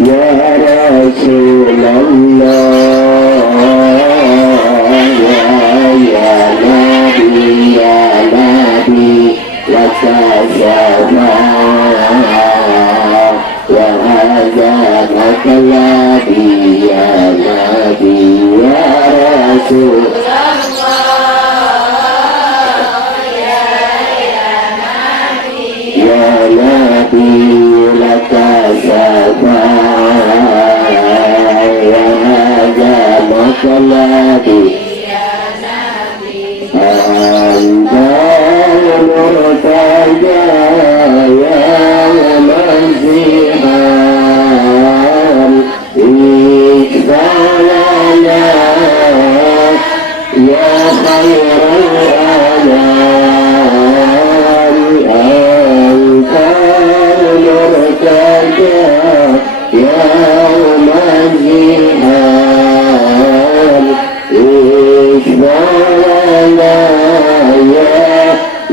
ya Rasulullah ya Nabi laka syafaat wa azanaka Nabi ya Rasulullah ya Nabi laka syafaat wa azanaka Nabi anta murtaja ya manzihan ikbalana ya khairul anam anta murtaja ya manzihan ikbalana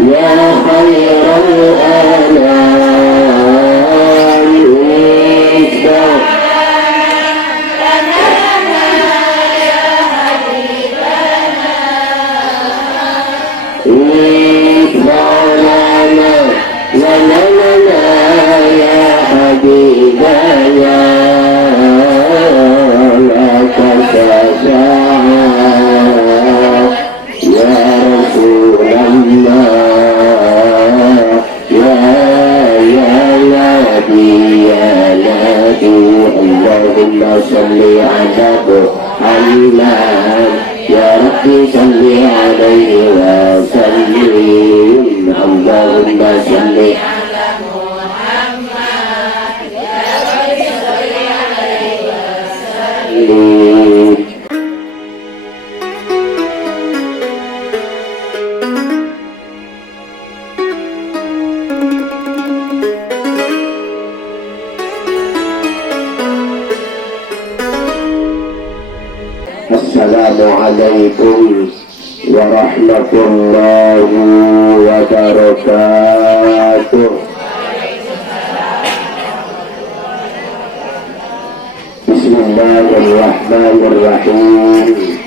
ya khairul anam ikbalana ya habibana laka syafaat ya Rasulullah Allahumma salli ala Muhammad ya Rabbi salli alaihi wa sallim Allahumma salli ala Muhammad ya Rabbi salli alaihi wa sallim. Assalamualaikum warahmatullahi wabarakatuh. Bismillahirrahmanirrahim.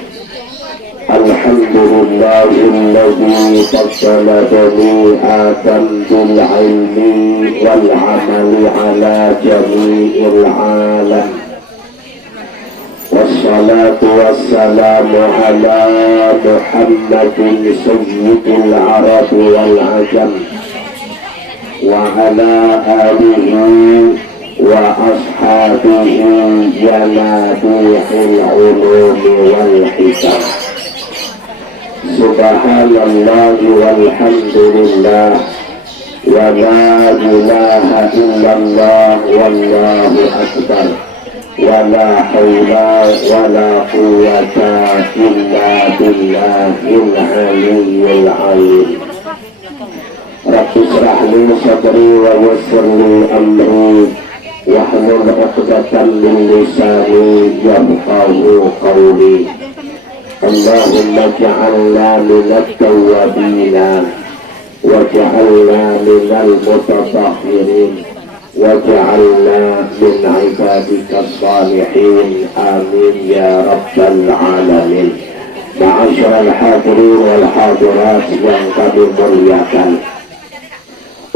Alhamdulillahilladzi faddala bani Adam bil ilmi wal amali ala jami'il alam. Wassalatu wassalamu ala Muhammadin sayyidil arab wal ajam wa ala alihi wa ashabihi janabihil ulumi wal hikam. Subhanallah walhamdulillah wa la ilaha illallah wallahu akbar wa la hawla wa la quwwata illa billahil aliyyil azim. Rabbi shrah li sadri wa yassir li amri wahlul 'uqdatam min lisani yafqahu qawli. Allahumma ja'alna minat tawwabina waj'alna minal mutatahhirin waj'alna min ibadika salihin amin ya rabbal alamin. Ma'asyiral hadirin wal hadirat yang kami muliakan,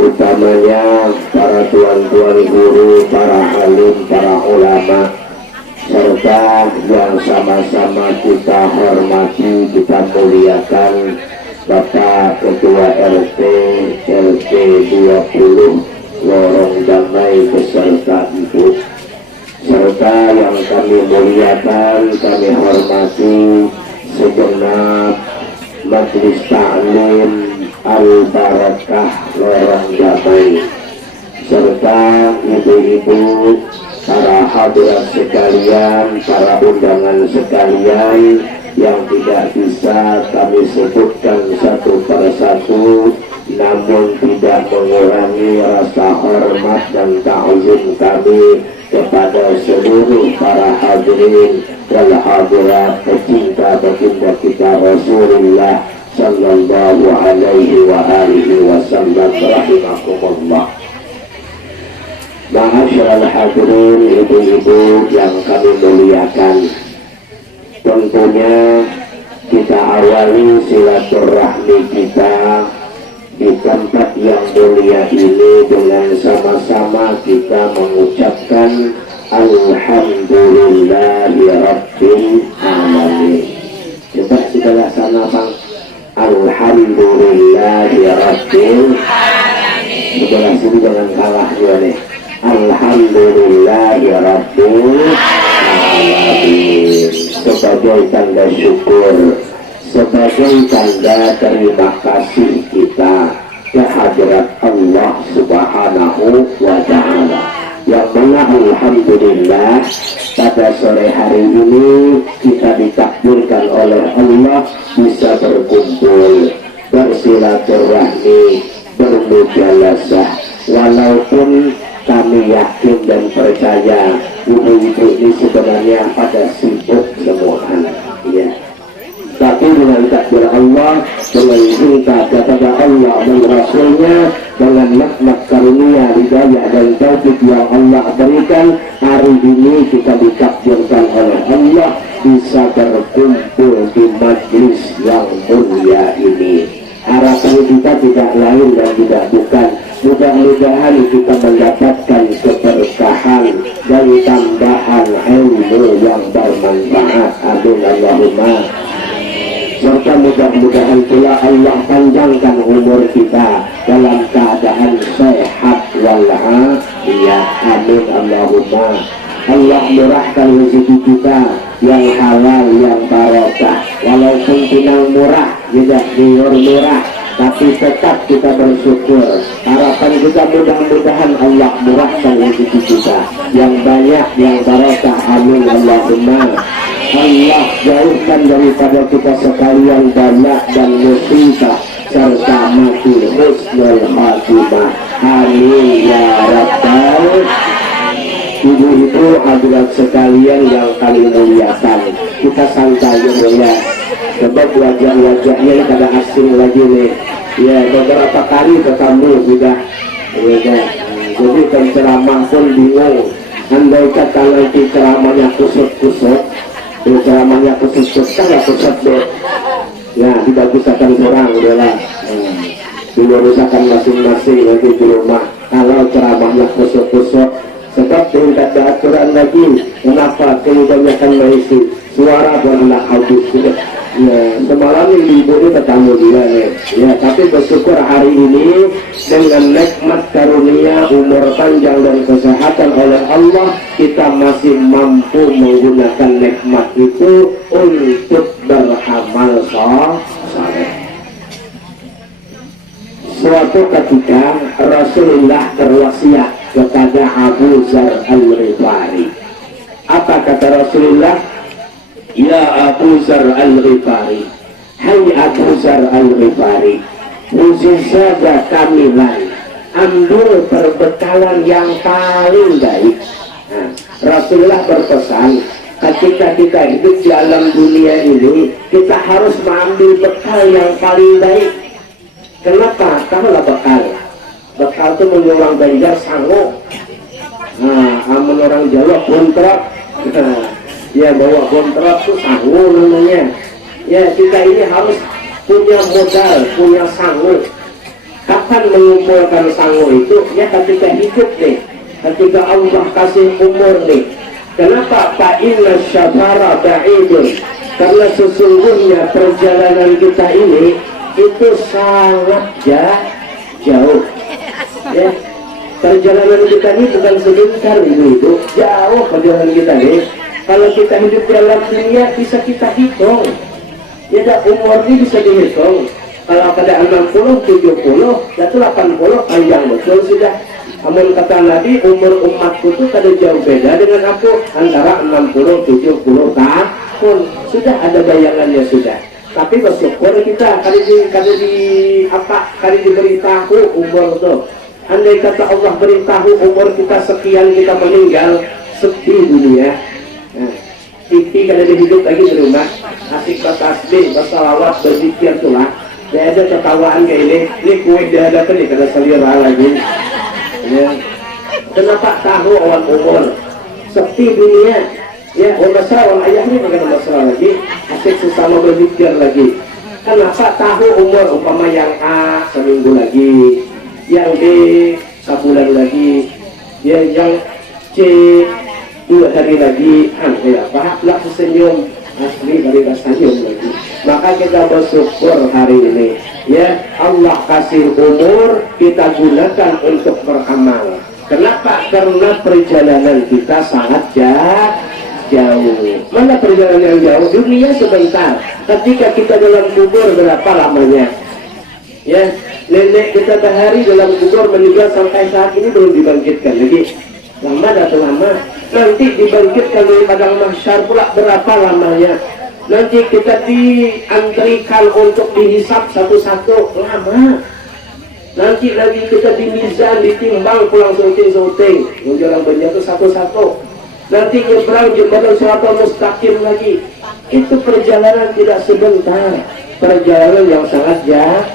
utamanya para tuan-tuan guru, para alim, para ulama, serta yang sama-sama kita hormati, kita muliakan Bapak Ketua RT 20 Lorong Damai beserta Ibu, serta yang kami muliakan, kami hormati segenap Majelis Ta'lim Al-Barakah Lorong Damai, serta ibu-ibu, para hadirat sekalian, para undangan sekalian yang tidak bisa kami sebutkan satu persatu, namun tidak mengurangi rasa hormat dan ta'zim kami kepada seluruh para hadirin wal hadirat pecinta baginda kita Rasulullah sallallahu alaihi wa alihi wasallam rahimakumullah. Ma'asyiral hadirin, ibu-ibu yang kami muliakan, tentunya kita awali silaturahmi kita di tempat yang mulia ini dengan sama-sama kita mengucapkan Alhamdulillahi Rabbil Alamin. Coba kita laksana bang. Alhamdulillahi Rabbil Alamin. Sebelah sini jangan kalah juga nih. Alhamdulillahi Rabbil Alamin. Sebagai tanda syukur, sebagai tanda terima kasih kita kehadirat Allah Subhanahu wa Ta'ala, yang mana alhamdulillah pada sore hari ini kita ditakdirkan oleh Allah bisa berkumpul, bersilaturahmi, bermujalasah. Walaupun kami yakin dan percaya ibu-ibu ini sebenarnya pada sibuk semua, ya. Tapi dengan takdir Allah, dengan cinta kepada Allah dan Rasulnya, dengan nikmat karunia, hidayah dan taufik yang Allah berikan, hari ini kita ditakdirkan oleh Allah bisa berkumpul di majlis yang mulia ini. Harapan kita tidak lain dan tidak bukan, mudah-mudahan kita mendapatkan keberkahan dan tambahan ilmu yang bermanfaat. Amin Allahumma. Serta mudah-mudahan pula Allah panjangkan umur kita dalam keadaan sehat walafiat. Amin Allahumma. Allah murahkan rezeki kita yang halal, yang barokah. Walaupun tidak murah, tidak murah, tapi tetap kita bersyukur. Harapan kita mudah-mudahan Allah murahkan rezeki kita yang banyak, yang barokah. Amin Allahumma. Allah jauhkan daripada kita sekalian banyak dan musibah serta mati husnul khatimah. Amin ya rabbal. Ibu-ibu hadirat sekalian yang kami muliakan, kita santai ya, sebab wajah-wajahnya kada asing lagi nih. Ya, beberapa kali ketemu sudah, ya. Jadi penceramah pun bingung. Andai kata nanti ceramahnya kusut-kusut, ceramahnya kusut-kusut kan ya kusut deh. Ya, tidak bisa kurang adalah diurusakan masing-masing nanti di rumah. Kalau ceramahnya kusut-kusut, sebab tidak ada aturan lagi. Kenapa kebanyakan mengisi suara berhendak habis sudah. Ya, semalam ibu ini ketemu dia nih. Ya, tapi bersyukur hari ini dengan nikmat karunia umur panjang dan kesehatan oleh Allah, kita masih mampu menggunakan nikmat itu untuk beramal saleh. Suatu ketika Rasulullah berwasiat kepada Abu Dzar Al-Ghifari. Apa kata Rasulullah? Ya Abu Dzar Al-Ghifari, hai Abu Dzar Al-Ghifari, khususnya kamilan, ambil perbekalan yang paling baik. Nah, Rasulullah berpesan, ketika kita hidup di alam dunia ini, kita harus mengambil bekal yang paling baik. Kenapa? Karena bekal itu menyulang ganjar sanggup. Nah, orang Jawa kontrak. Ya, bawa kontrak itu sanggup namanya. Ya, kita ini harus punya modal, punya sanggup. Kapan mengumpulkan sanggup itu? Ya, ketika hidup nih, ketika Allah kasih umur nih. Kenapa? Fa'inna syafara ba'idun. Karena sesungguhnya perjalanan kita ini itu sangat jauh. Ya, perjalanan kita ini bukan sebentar itu jauh perjalanan kita ini. Kalau kita hidup di alam dunia bisa kita hitung. Ya, umur ini bisa dihitung. Kalau pada 60, 70, itu 80 panjang betul sudah. Namun kata Nabi, umur umatku itu kada jauh beda dengan aku, antara 60, 70 tahun. Sudah ada bayangannya sudah. Tapi bersyukur kita kali diberitahu umur itu. Andai kata Allah beritahu umur kita sekian, kita meninggal, sepi dunia. Nah, TV kada hidup lagi di rumah, asik bertasbih, bersalawat, berzikir tulah. Tidak ada ketawaan kayak ini kue dihadapan nih kada selera lagi. Ya. Kenapa tahu awal umur? Sepi dunia. Ya, masalah ayah ini bukan masalah lagi. Asik sesama berzikir lagi. Kenapa tahu umur? Umpama yang A seminggu lagi, yang B sebulan lagi, ya yang C 2 hari lagi. Ya, bahaklah sesenyum asli dari senyum lagi. Maka kita bersyukur hari ini. Ya, Allah kasih umur, kita gunakan untuk beramal. Kenapa? Karena perjalanan kita sangat jauh. Mana perjalanan yang jauh? Dunia sebentar. Ketika kita dalam kubur berapa lamanya? Ya, nenek kita bahari dalam kubur meninggal sampai saat ini belum dibangkitkan lagi. Lama atau lama? Nanti dibangkitkan dari padang mahsyar pula berapa lamanya? Nanti kita diantrikan untuk dihisap satu-satu, lama. Nanti lagi kita di mizan, ditimbang pulang syuting menjelang banyak itu satu-satu. Nanti nyebrang jembatan Shiratal Mustaqim lagi. Itu perjalanan tidak sebentar, perjalanan yang sangat jauh.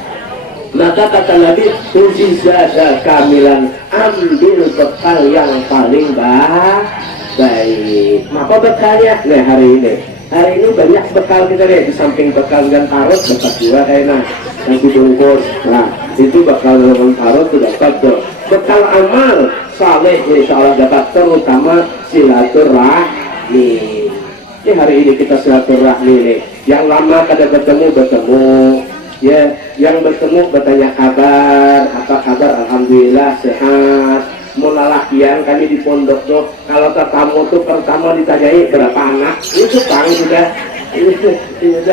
Maka kata Nabi, "Uzizada kamilan, ambil bekal yang paling baik." Maka bekalnya, nah hari ini banyak bekal kita nih. Di samping bekal dan parut dapat juga kayaknya nasi bungkus. Nah, itu bekal dengan parut itu dapat tuh. Bekal amal saleh insya Allah dapat, terutama silaturahmi. Ini hari ini kita silaturahmi nih. Yang lama kada bertemu, ya. Yang bertemu bertanya kabar, apa kabar? Alhamdulillah sehat. Mulalakian kami di pondok tuh, kalau tetamu tuh pertama ditanyai berapa anak, itu Kang sudah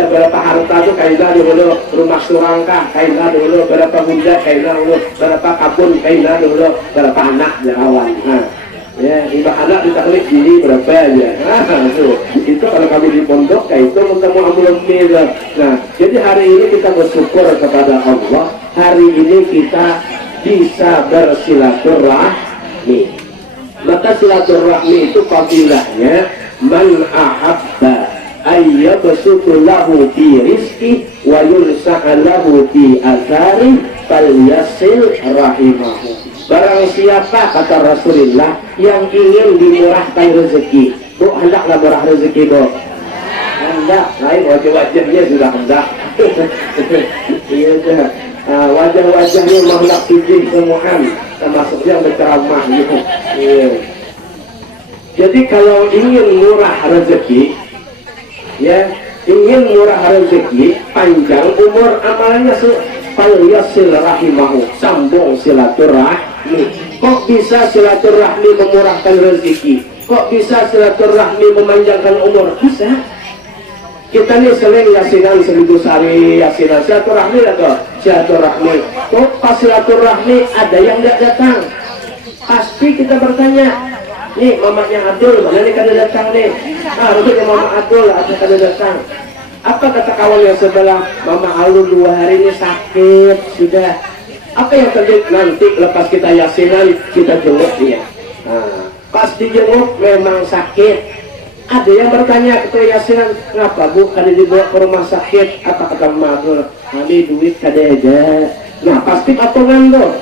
berapa harta tuh kayaknya dulu, rumah surangkah kayaknya dulu, berapa bunda kayaknya dulu, berapa kabun kayaknya dulu, berapa anak jerawan. Nah, ya lima anak ditaklik gini berapa aja. Nah, itu kalau kami di pondok kayak itu ketemu amulun mila. Nah, jadi hari ini kita bersyukur kepada Allah. Hari ini kita bisa bersilaturahmi. Maka silaturahmi itu fadilahnya, man ahabba ayyabsutu lahu fi rizqi wa yursa'alahu fi athari falyasil rahimahu. Barang siapa, kata Rasulullah, yang ingin dimurahkan rezeki. Bu, hendaklah murah rezeki, Bu. Hendak, lain wajah-wajahnya sudah hendak. Iya dah. Wajah-wajahnya makhluk suci semuaan, termasuk yang berceramah gitu. Iya. Jadi kalau ingin murah rezeki, ya, ingin murah rezeki, panjang umur, amalannya falyasil rahimahu, sambung silaturahmi. Kok bisa silaturahmi memurahkan rezeki? Kok bisa silaturahmi memanjangkan umur? Bisa. Kita nih sering yasinan 1000 sehari, yasinan silaturahmi atau silaturahmi. Kok pas silaturahmi ada yang tidak datang? Pasti kita bertanya, nih mamanya Abdul mana nih kada datang nih? Harusnya mama Abdul ada kada datang. Apa kata kawan yang sebelah? Mama Alun 2 hari ini sakit sudah. Apa yang terjadi? Nanti lepas kita yasinan kita jenguk dia. Nah, pas dijenguk memang sakit. Ada yang bertanya ketua yasinan, kenapa Bu kada dibawa ke rumah sakit? Apa kata Mama? Kami duit kada ada. Nah pasti patungan tuh.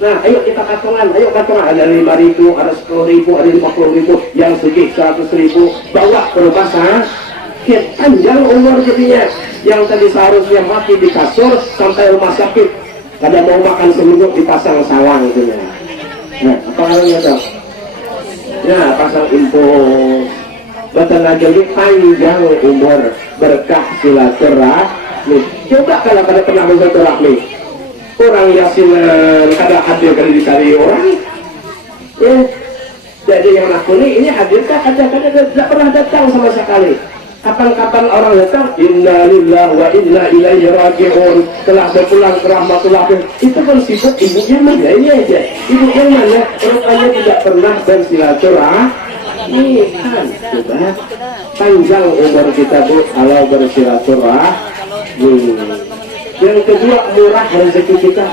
Nah ayo kita patungan, ada 5.000, ada 10.000, ada 50.000, yang sedikit 100.000, bawa ke rumah sakit. Panjang umur jadinya. Yang tadi seharusnya mati di kasur sampai rumah sakit, kada mau makan seminggu dipasang sawang gitu ya. Nah apa namanya tuh? Nah pasang infus. Betul jadi panjang umur berkah silaturahmi. Coba kalau pada pernah bersilaturahmi, orang yasinan kada hadir kali dicari orang. Ya, jadi yang aku ini hadirkah kada tidak pernah datang sama sekali. Kapan-kapan orang datang, inna lillahi wa inna ilaihi raji'un, telah berpulang ke rahmatullah. Itu kan sifat ibunya mana ini aja. Ibunya mana? Rupanya tidak pernah bersilaturahmi. Ini kan sudah panjang umur kita Bu kalau bersilaturahmi. Yang kedua, murah rezeki kita.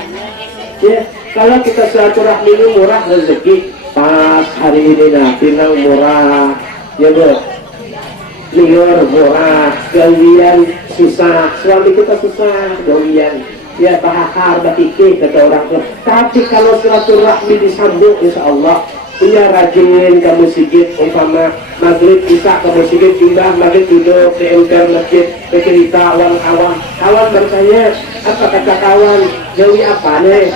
Ya, kalau kita silaturahmi ini murah rezeki. Pas hari ini nah Pinang murah, ya Bu. Liur murah, gawian susah, suami kita susah gawian. ya bahakar bakiki kata orang tua. Tapi kalau silaturahmi disambung, insya Allah punya rajin ke masjid, umpama maghrib isya ke masjid, pindah maghrib duduk di emper masjid, bercerita kawan bertanya apa kata kawan, jauhi apa nih?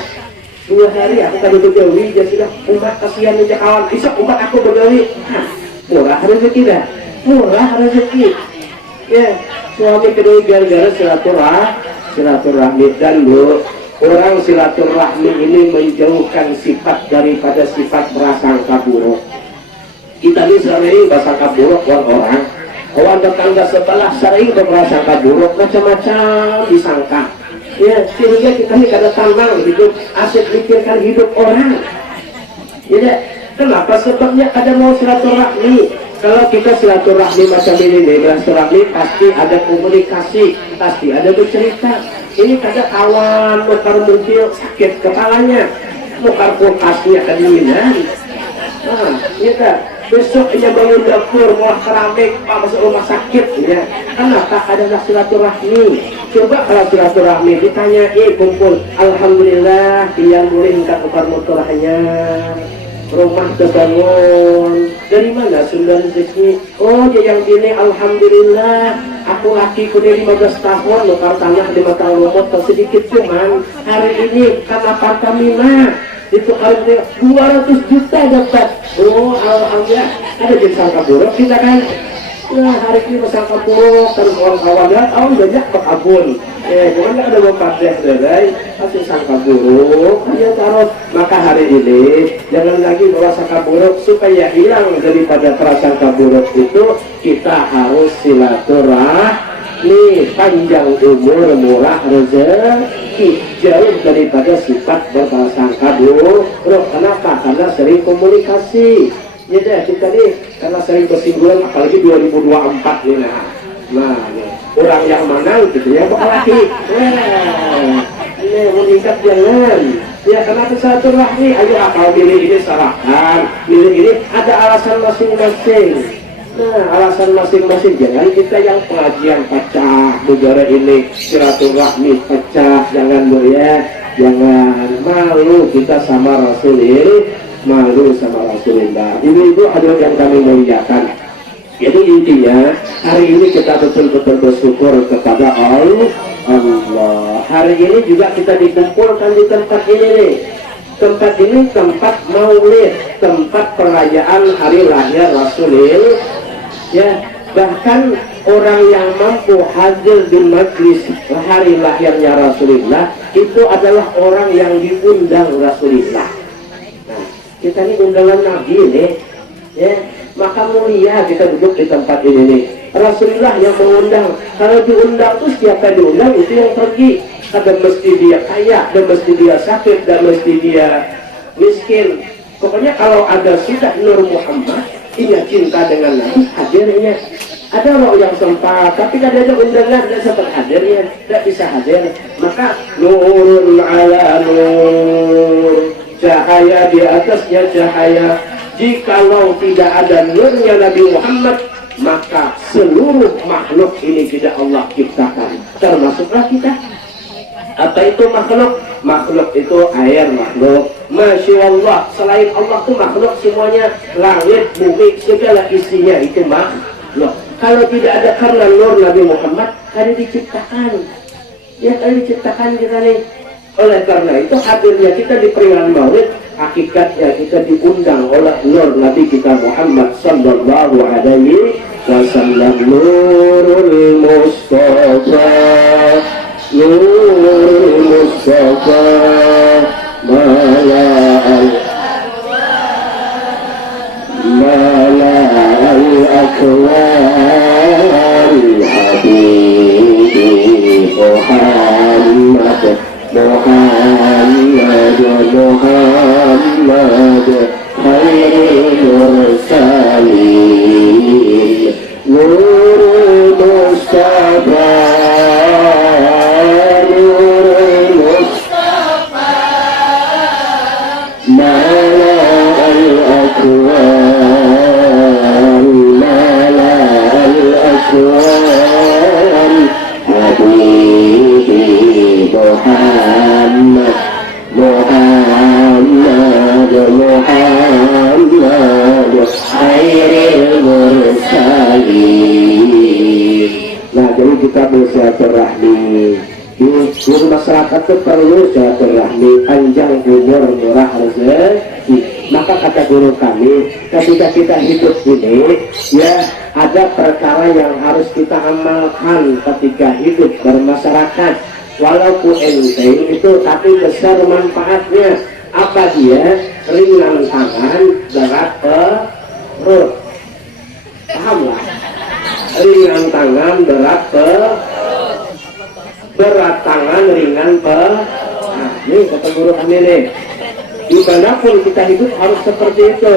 2 hari aku kan duduk jauhi, dia sudah umat kasihan aja kawan, bisa umat aku berjauhi, murah rezeki dah, murah rezeki. Ya, suami kedua gara-gara silaturahmi dan bu, orang silaturahmi ini menjauhkan sifat daripada sifat prasangka buruk. Kita ini sering prasangka buruk orang, kawan tetangga sebelah sering berprasangka buruk, macam-macam disangka. Ya, sehingga kita ini kada tenang hidup, asik pikirkan hidup orang. Ya, kenapa? Sebabnya ada mau silaturahmi. Kalau kita silaturahmi macam ini nih, silaturahmi pasti ada komunikasi, pasti ada bercerita. Ini kada kawan nukar muncul sakit kepalanya, nukar kulkasnya kedinginan. Iya tak? Besok ia bangun dapur, mulai keramik, masuk rumah sakit, ya. Kenapa ada silaturahmi? Coba kalau silaturahmi ditanya, kumpul, alhamdulillah, yang boleh ingkat ukar motornya. Rumah terbangun. Dari mana sumber rezeki? Oh, dia yang gini, alhamdulillah. Aku laki kuning 15 tahun, nukar tanah 5 tahun motor sedikit cuman. Hari ini kan apartemen itu harganya 200 juta dapat. Oh, alhamdulillah. Ada jadi sangka buruk kita kan. Nah, hari ini sangka buruk kan kawan-kawan ya, banyak kekabun. Cuman ada beberapa dari pasti sangka buruk hanya taruh. Maka hari ini jangan lagi bawa sangka buruk, supaya hilang daripada prasangka buruk itu kita harus silaturahmi, panjang umur, murah rezeki, jauh daripada sifat berprasangka buruk. Kenapa? Karena sering komunikasi. Ya deh, kita nih karena sering bersinggungan, apalagi 2024 nih. Nah, orang yang menang gitu ya, bukan lagi. Ini meningkat jangan. Ya, karena silaturahmi, ayo akal pilih ini serahkan, pilih ini ada alasan masing-masing. Nah, alasan masing-masing, jangan kita yang pengajian pecah, negara ini silaturahmi pecah, jangan bu ya, jangan malu kita sama Rasulullah. Malu sama Rasulullah. Ibu-ibu ada yang kami muliakan. Jadi intinya hari ini kita betul-betul bersyukur kepada Allah. Hari ini juga kita dikumpulkan di tempat ini nih. Tempat ini tempat maulid, tempat perayaan hari lahir Rasulullah. Ya, bahkan orang yang mampu hadir di majlis hari lahirnya Rasulullah itu adalah orang yang diundang Rasulullah. Kita ini undangan Nabi nih, ya, maka mulia kita duduk di tempat ini nih. Rasulullah yang mengundang. Kalau diundang tuh siapa diundang itu yang pergi. Kadang mesti dia kaya, dan mesti dia sakit, dan mesti dia miskin. Pokoknya kalau ada sidak Nur Muhammad, ini cinta dengan Nabi, hadirnya. Ada orang yang sempat, tapi tidak ada undangan, tidak sempat hadirnya, tidak bisa hadir. Maka nurun ala nur, cahaya di atasnya cahaya. Jikalau tidak ada nurnya Nabi Muhammad, maka seluruh makhluk ini tidak Allah ciptakan, termasuklah kita. Apa itu makhluk? Makhluk itu air makhluk. Masya Allah, selain Allah itu makhluk semuanya, langit, bumi, segala isinya itu makhluk. Kalau tidak ada karena nur Nabi Muhammad, hari diciptakan. Ya, hari diciptakan kita nih. Oleh karena itu hadirnya kita di perayaan Maulid, hakikatnya kita diundang oleh nur Nabi kita Muhammad sallallahu alaihi wasallam. Nurul Mustafa, Nurul Mustafa, Mala'al akwal, Habibi Muhammad, Muhammad, Muhammad, khairul mursalin, Nurul Mustafa, Nurul Mustafa, Mala'al akwal, Mala'al akwal, Habibi Muhammad. kita bersilaturahmi. Di masyarakat itu perlu silaturahmi, panjang umur, murah rezeki. Maka kata guru kami, ketika kita hidup ini, ya ada perkara yang harus kita amalkan ketika hidup bermasyarakat. Walaupun enteng itu, tapi besar manfaatnya. Apa dia? Ringan tangan, berat perut. Paham lah? Ringan tangan, berat tangan, ringan perut. Nah, ini kata guru kami nih. Dimanapun kita hidup harus seperti itu.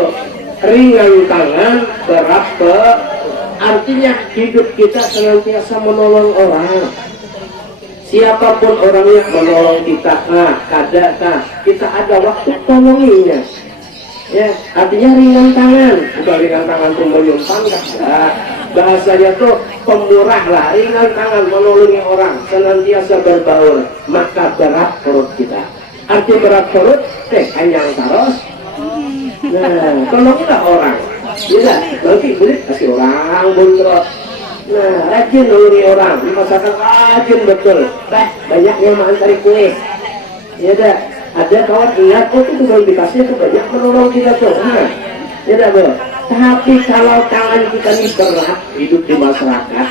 Ringan tangan, berat perut. Artinya hidup kita senantiasa menolong orang. Siapapun orangnya menolong kita, kita ada waktu tolonginya. Ya, artinya ringan tangan, bukan ringan tangan tuh menyumpang, enggak. Bahasanya tuh pemurah lah, ringan tangan menolongi orang, senantiasa berbaur, maka berat perut kita. Arti berat perut, kenyang terus. Nah, tolonglah orang. Bisa, nanti belit kasih orang buntrot. Nah, rajin nolongi orang, dimasakan rajin betul. Banyak yang mengantari kue. Ya dah, ada kawan ingat, oh itu kalau dikasih itu banyak menolong kita tuh. Nah, ya dah bro. Tapi kalau tangan kita ini berat hidup di masyarakat,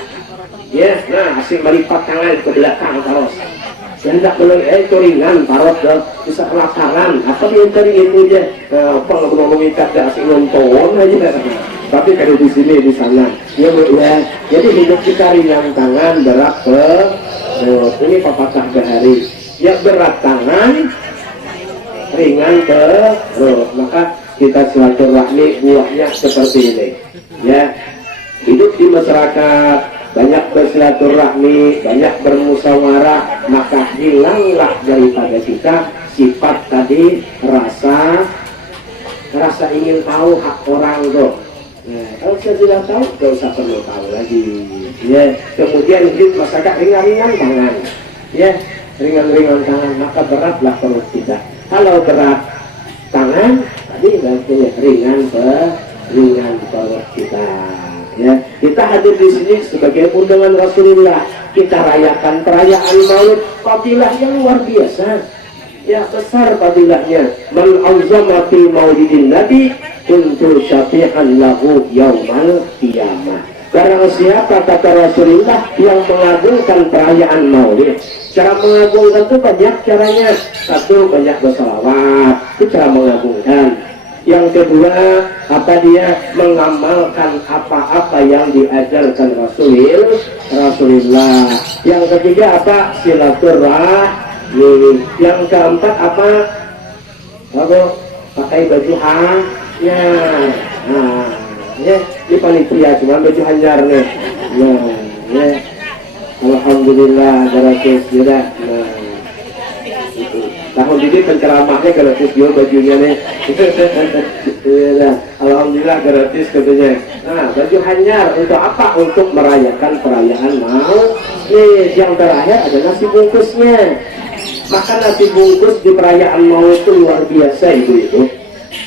ya, nah asing melipat tangan ke belakang terus. Dan tak boleh itu ringan, parot dah bisa kelaparan. Apa yang tadi itu aja? Apa nggak menolong ikat dah asing nonton aja. Tapi kalau di sini di sana, ya bu ya. Jadi hidup kita ringan tangan, berat perut. Ini pepatah bahari. Ya berat tangan, ringan perut. Maka kita silaturahmi buahnya seperti ini. Ya, hidup di masyarakat banyak bersilaturahmi, banyak bermusyawarah, maka hilanglah daripada kita sifat tadi rasa ingin tahu hak orang tuh. Nah, kalau saya sudah tahu, gak usah perlu tahu lagi. Ya, kemudian hidup masyarakat ringan-ringan tangan. Ya, ringan-ringan tangan, maka beratlah perut kita. Kalau berat tangan, tadi berarti ringan perut kita. Ya, kita hadir di sini sebagai undangan Rasulullah. Kita rayakan perayaan Maulid, fadilahnya luar biasa. Ya, besar fadilahnya. Man azzama fi maulidin nabi kuntu syafi'an lahu yaumal qiyamah. Barang siapa kata Rasulullah yang mengagungkan perayaan Maulid. Cara mengagungkan itu banyak caranya. Satu, banyak bersalawat, itu cara mengagungkan. Yang kedua, apa dia mengamalkan apa-apa yang diajarkan Rasulullah. Yang ketiga apa? Silaturahmi. Yang keempat apa? Pakai baju hanya. Nah, ya, ini panitia cuma baju hanyar nih. Nah, ya. Alhamdulillah gratis sudah. Nah, itu. Tahun ini penceramahnya gratis juga bajunya nih. Alhamdulillah gratis katanya. Nah, baju hanyar untuk apa? Untuk merayakan perayaan Maulid. Yang terakhir ada nasi bungkusnya. Maka nasi bungkus di perayaan Maulid itu luar biasa itu.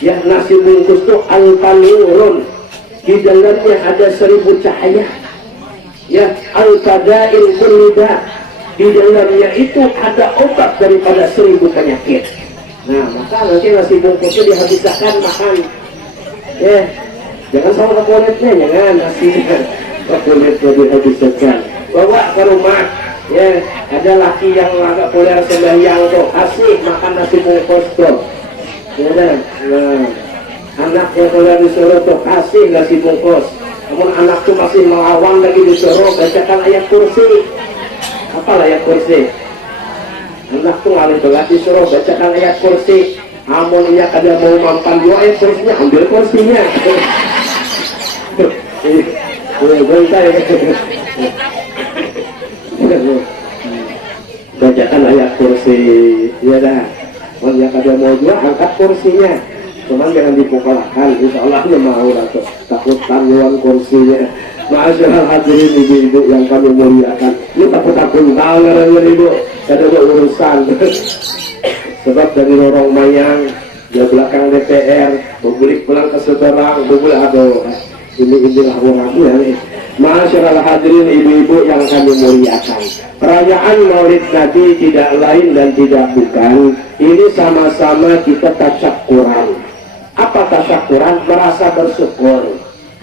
Ya, nasi bungkus itu al-panurun. Di dalamnya ada 1000 cahaya. Ya, al-qada'il kullida. Di dalamnya itu ada obat daripada 1000 penyakit. Nah, maka nanti nasi bungkusnya dihabiskan makan. Ya, jangan sama kulitnya, jangan nasinya. Kulitnya dihabiskan. Bawa ke rumah. Ya, ada laki yang agak populer sembahyang tuh, kasih makan nasi bungkus tuh. Ya, nah, anak yang populer disuruh tuh kasih nasi bungkus. Namun anak tuh masih melawan lagi disuruh bacakan ayat kursi. Apa ayat kursi? Anak tuh ngalih banget disuruh bacakan ayat kursi. Amunnya kada mau mampan 2 ayat kursinya, ambil kursinya. Bacakan ayat kursi. Ya dah. Kalau kada mau juga angkat kursinya. Cuman jangan dipukulakan, insya Allah dia mau lah tuh. Takut tangguhan kursinya. Masyaallah hadirin ibu-ibu yang kami muliakan. Ini takut-takut banget ibu. Ada urusan. Sebab dari lorong mayang, di belakang DPR, bebulik pulang ke Seberang, bebulik aduh. Inilah orangnya nih. Ma'asyiral hadirin ibu-ibu yang kami muliakan, perayaan Maulid Nabi tidak lain dan tidak bukan, ini sama-sama kita tasyakuran. Apa tasyakuran? Merasa bersyukur.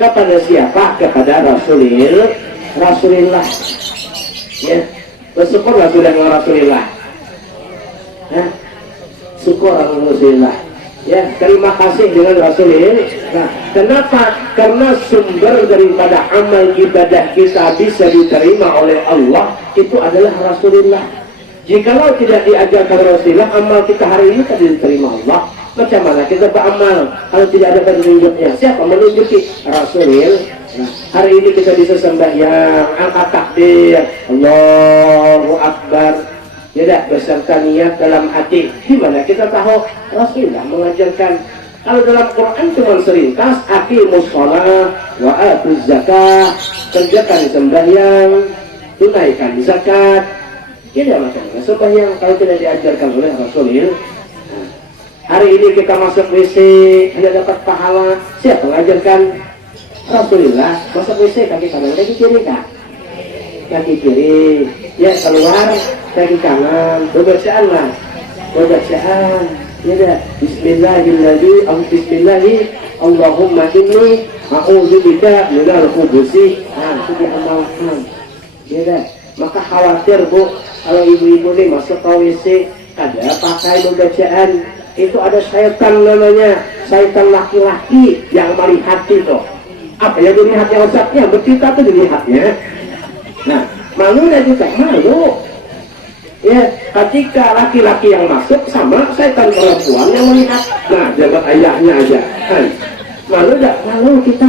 Kepada siapa? Kepada Rasulillah. Ya, bersyukurlah sudah dengan Rasulillah. Nah, syukur Rasulillah. Ya, terima kasih dengan Rasulullah. Nah, kenapa? Karena sumber daripada amal ibadah kita bisa diterima oleh Allah itu adalah Rasulullah. Jikalau tidak diajarkan Rasulullah, amal kita hari ini tidak diterima Allah. Macam mana kita beramal kalau tidak ada petunjuknya? Siapa menunjuki? Rasulullah. Nah, hari ini kita bisa sembahyang, angkat takbir, Allahu Akbar. Tidak beserta niat dalam hati. Gimana kita tahu? Rasulullah mengajarkan. Kalau dalam Quran cuma seringkas, aqimus shalah wa atuz zakah, kerjakan sembahyang, tunaikan zakat. Tidak macam-macam sembahyang kalau tidak diajarkan oleh Rasulullah. Nah, hari ini kita masuk WC tidak dapat pahala. Siapa mengajarkan? Rasulullah. Masuk WC kaki kanan, kaki kiri kak? Kaki kiri. Ya keluar kaki kanan, bacaan lah, bacaan, ya dah. Bismillahi, Allahumma inni a'udzubika minal khubuthi. Itu diamalkan, ya dah. Maka khawatir bu, kalau ibu-ibu nih masuk ke WC, ada pakai bacaan, itu ada syaitan namanya, syaitan laki-laki yang melihat itu. Apa yang dilihatnya Ustaznya? Bercerita tuh dilihatnya. Nah, malu dan juga malu. Ya, ketika laki-laki yang masuk sama setan perempuan yang melihat. Nah, jabat ayahnya aja. Hai, malu tidak? Malu kita.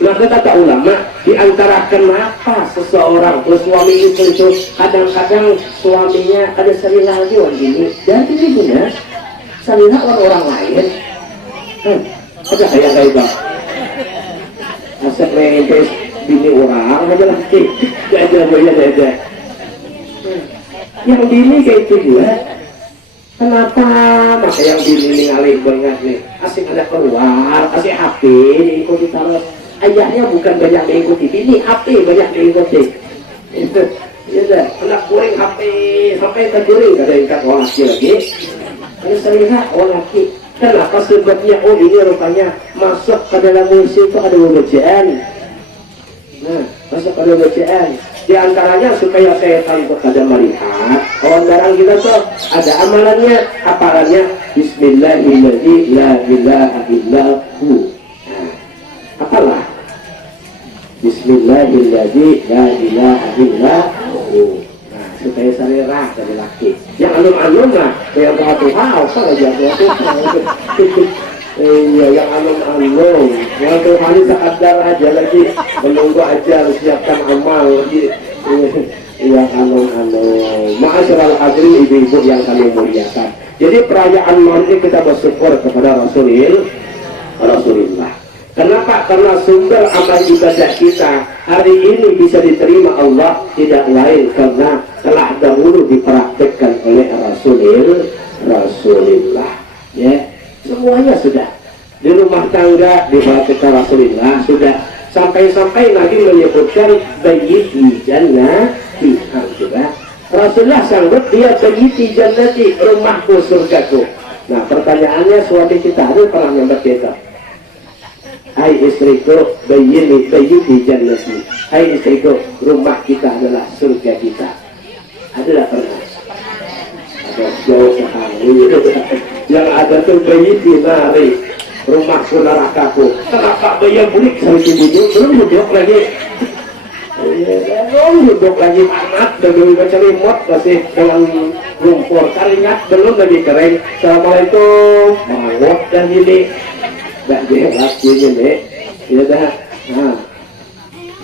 Maka kata ulama, di antara kenapa seseorang suami itu kadang-kadang suaminya ada selingkuh lagi orang ini dan ibunya selingkuh orang lain. Ada kayak bang. Asal mengepes bini orang aja lagi. Jaga. Yang bini kayak itu juga. Kenapa? Maka yang bini ngalih banget nih. Asik ada keluar, asik HP diikuti terus. Ayahnya bukan banyak diikuti, bini HP banyak diikuti. Itu, ya dah. Anak kuring HP sampai terguring, ada yang kat orang laki lagi. Ini saya lihat orang laki. Kenapa sebabnya? Oh ini rupanya masuk ke dalam musim itu ada bacaan. Nah, masuk ke dalam bacaan. Di antaranya supaya setan itu kada melihat kawan barang kita tuh ada amalannya, apalannya Bismillahirrahmanirrahim la ilaha illahu. Nah, apalah Bismillahirrahmanirrahim la ilaha illahu. Nah, supaya salirah dari laki yang alum-alum lah yang tuha-tuha apa aja tuha-tuha. Iya, yang alum-alum yang Tuhan sekadar aja lagi menunggu aja siapkan amal lagi. Yang alum-alum. Ma'asyiral hadirin ibu-ibu yang kami muliakan. Jadi perayaan Maulid kita bersyukur kepada Rasulullah. Kenapa? Karena sumber amal ibadah kita hari ini bisa diterima Allah tidak lain karena telah dahulu dipraktekkan oleh Rasulullah. Ya. Semuanya sudah di rumah tangga dipraktikkan Rasulullah sudah sampai-sampai Nabi menyebutkan bayyiti jannati juga Rasulullah sanggup dia bayyiti jannati rumahku surgaku. Nah pertanyaannya suami kita ada pernah nyambat kita, hai istriku bayyiti jannati, hai istriku rumah kita adalah surga kita, adalah pernah? Ada jauh sekali. Yang ada tuh bayi di nari rumahku nerakaku. Kenapa bayi bulik sampai belum duduk lagi. Belum duduk lagi anak dan belum baca remote masih dengan lumpur keringat belum lagi kering. Assalamualaikum mawat dan ini nggak jelas ini ya dah. Nah,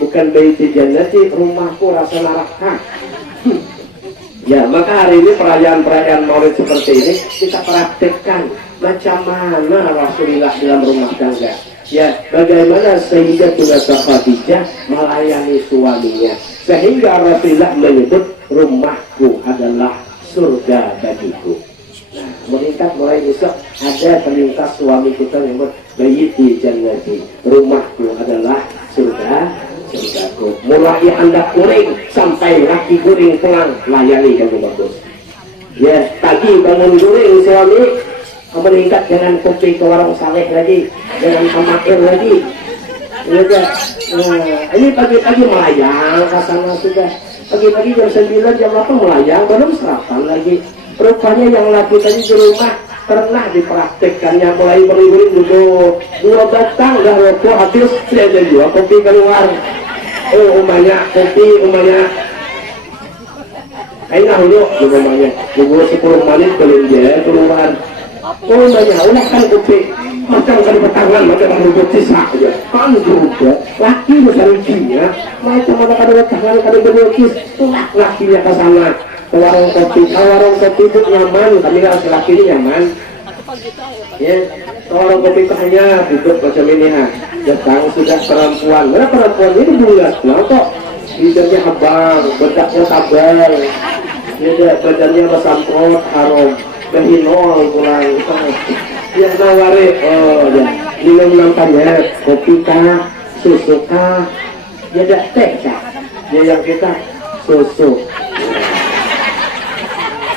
bukan bayi di jannati rumahku rasa neraka. Ya, maka hari ini perayaan-perayaan Maulid seperti ini kita praktekkan macam mana Rasulullah dalam rumah tangga. Ya, bagaimana Sayyidatuna Khadijah melayani suaminya sehingga Rasulullah menyebut rumahku adalah surga bagiku. Nah, meningkat mulai besok ada peningkat suami kita menyebut bayyiti jannati, rumahku adalah surga bosku, mulai anda kuring sampai laki kuring pulang, layani yang bagus. Ya, pagi bangun kuring suami, meningkat jangan kopi ke warung saleh lagi, jangan kamair lagi. Ya, ini pagi-pagi melayang ke sana sudah. Pagi-pagi jam 9 jam 8 melayang, belum sarapan lagi. Rupanya yang laki tadi di rumah pernah dipraktekkannya, mulai beri-beri duduk 2 batang dah rokok habis, dia ada juga kopi keluar. Oh umanya kopi umanya kayaknya dulu umanya tunggu 10 menit belum dia keluar. Oh umanya ulah kan kopi macam kali petangan macam rambut sisa aja kan juga laki besar ujinya macam ada tangan ada berlukis lakinya ke sana ke warung kopi. Warung kopi itu nyaman, tapi kalau laki ini nyaman ya. Warung kopi itu hanya duduk macam ini ha. Datang sudah perempuan, mana perempuan ini bulat kok hidupnya abang, bedaknya tabel ya, badannya bersamprot harum kehinol pulang yang nawari. Oh ya minum nampaknya kopi kah, susu kah, ya ada teh kah, ya yang kita susu.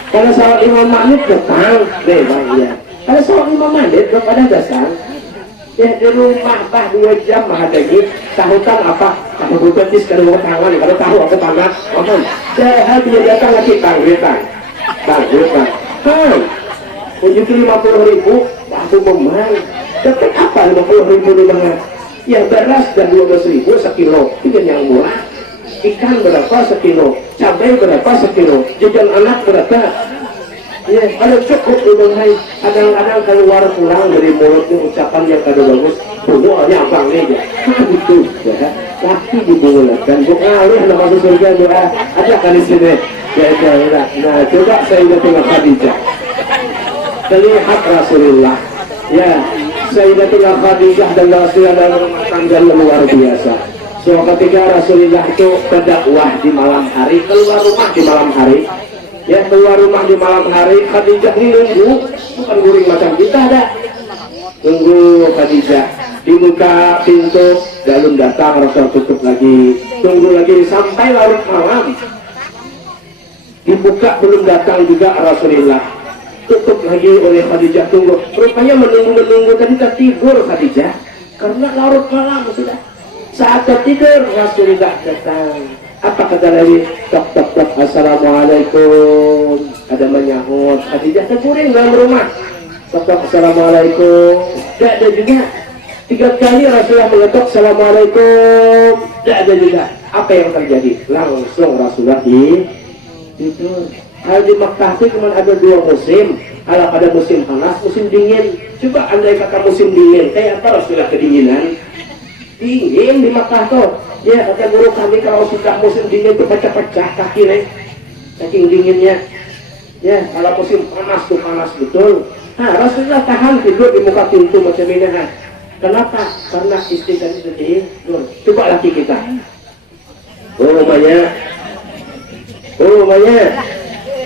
Kalau soal Imam Malik datang, bang ya. Kalau soal Imam Malik pada dasar, ya di rumah bah 2 jam mah ada gitu. Tahutan apa? Tahu betis kalau tangan, kalau tahu apa tanah, apa? Saya dia datang lagi tanggitan. Hai, unjuk 50.000, aku memang. Dapat apa 50.000 di mana? Ya beras dan 12.000 sekilo, itu yang murah. Ikan berapa sekilo, cabai berapa sekilo, jajan anak berapa? Ya, ada cukup di kadang-kadang keluar pulang dari mulutnya ucapan yang kada bagus, semuanya abangnya aja. Itu ya, laki dibulatkan doa alih nama surga doa ada kan di sini. Ya. Nah, coba saya dengan Khadijah. Terlihat Rasulullah. Ya, Sayyidatina Khadijah dan Rasulullah dalam rumah tangga luar biasa. So ketika Rasulullah itu berdakwah di malam hari, keluar rumah di malam hari, ya keluar rumah di malam hari, Khadijah ini nunggu, bukan guring macam kita ada, tunggu Khadijah, dibuka pintu, belum datang, Rasul tutup lagi, tunggu lagi sampai larut malam, dibuka belum datang juga Rasulullah, tutup lagi oleh Khadijah, tunggu, rupanya menunggu tadi tertidur Khadijah, karena larut malam sudah. Saat tertidur Rasulullah datang. Apa kata Nabi? Tok assalamualaikum. Ada menyahut. Khadijah terpuring dalam rumah. Tok assalamualaikum. Tidak ada juga. 3 kali Rasulullah mengetok assalamualaikum. Tidak ada juga. Apa yang terjadi? Langsung Rasulullah tidur. Kalau di Makkah itu cuma ada 2 musim. Kalau ada musim panas, musim dingin. Coba andai kata musim dingin, kayak apa Rasulullah kedinginan? Dingin di Makkah tuh. Ya kata guru kami kalau sudah musim dingin itu pecah-pecah kaki nih, saking dinginnya. Ya kalau musim panas tuh panas betul. Nah Rasulullah tahan tidur di muka pintu macam ini kan. Kenapa? Karena istri tadi tidur. Coba laki kita. Oh rumahnya.